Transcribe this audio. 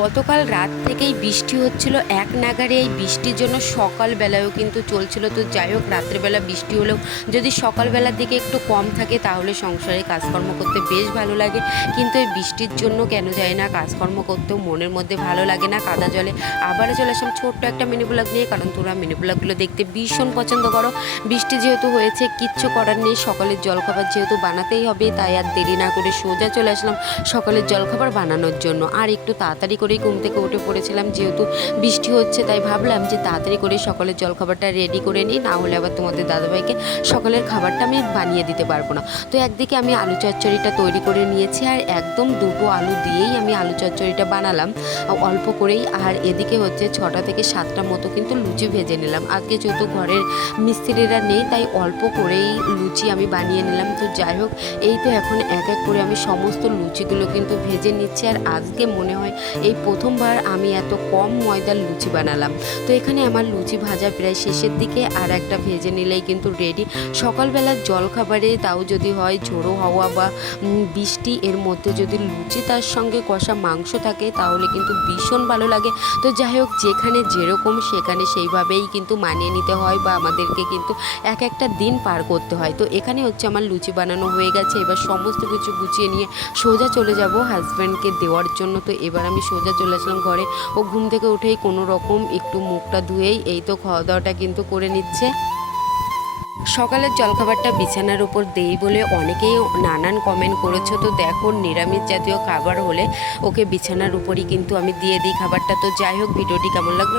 গতকাল রাত থেকেই বৃষ্টি হচ্ছিল এক নাগাড়ে। এই বৃষ্টির জন্য সকালবেলায়ও কিন্তু চলছিল। তো যাই হোক, রাত্রেবেলা বৃষ্টি হলেও যদি সকালবেলার দিকে একটু কম থাকে তাহলে সংসারে কাজকর্ম করতে বেশ ভালো লাগে। কিন্তু এই বৃষ্টির জন্য কেন যায় না, কাজকর্ম করতেও মনের মধ্যে ভালো লাগে না। কাদা জলে আবারও চলে আসলাম ছোট্ট একটা মিনি ব্লগ নিয়ে, কারণ তোমরা মিনি ব্লগগুলো দেখতে ভীষণ পছন্দ করো। বৃষ্টি যেহেতু হয়েছে, কিচ্ছু করার নেই, সকালের জলখাবার যেহেতু বানাতেই হবে, তাই আর দেরি না করে সোজা চলে আসলাম সকালের জলখাবার বানানোর জন্য। আর একটু তাড়াতাড়ি করেই ঘুম থেকে উঠে পড়েছিলাম, যেহেতু বৃষ্টি হচ্ছে তাই ভাবলাম যে তাড়াতাড়ি করে সকালের জলখাবারটা রেডি করে নিই, না হলে আবার তোমাদের দাদাভাইকে সকালের খাবারটা আমি বানিয়ে দিতে পারবো না। তো একদিকে আমি আলু চচ্চড়িটা তৈরি করে নিয়েছি, আর একদম দুটো আলু দিয়েই আমি আলু চচ্চড়িটা বানালাম অল্প করেই। আর এদিকে হচ্ছে 6টা থেকে 7টা মতো কিন্তু লুচি ভেজে নিলাম। আজকে যেহেতু ঘরের মিস্ত্রিরা নেই তাই অল্প করেই লুচি আমি বানিয়ে নিলাম। তো যাই হোক, এই তো এখন এক এক করে আমি সমস্ত লুচিগুলো কিন্তু ভেজে নিচ্ছি। আর আজকে মনে হয় এই প্রথমবার আমি এত কম ময়দার লুচি বানালাম। তো এখানে আমার লুচি ভাজা প্রায় শেষের দিকে, আর একটা ভেজে নিলেই কিন্তু রেডি। সকালবেলার জলখাবারে তাও যদি হয় ঝোড়ো হাওয়া বা বৃষ্টি, এর মধ্যে যদি লুচি তার সঙ্গে কষা মাংস থাকে তাহলে কিন্তু ভীষণ ভালো লাগে। তো যাই হোক, যেখানে যেরকম সেখানে সেইভাবেই কিন্তু মানিয়ে নিতে হয়, বা আমাদেরকে কিন্তু এক একটা দিন পার করতে হয়। তো এখানে হচ্ছে আমার লুচি বানানো হয়ে গেছে। এবার সমস্ত কিছু গুছিয়ে নিয়ে সোজা চলে যাব হাজব্যান্ডকে দেওয়ার জন্য। তো এবার আমি সোজা চলে আসলাম ঘরে। ও ঘুম থেকে উঠেই কোনো রকম একটু মুখটা ধুয়েই এই তো খাওয়া দাওয়াটা কিন্তু করে নিচ্ছে। সকালের জলখাবারটা বিছানার উপর দেই বলে অনেকেই নানান কমেন্ট করেছো। তো দেখো, নিরামিষ জাতীয় খাবার হলে ওকে বিছানার উপরই কিন্তু আমি দিয়ে দিই খাবারটা। তো যাই হোক, ভিডিওটি কেমন লাগলো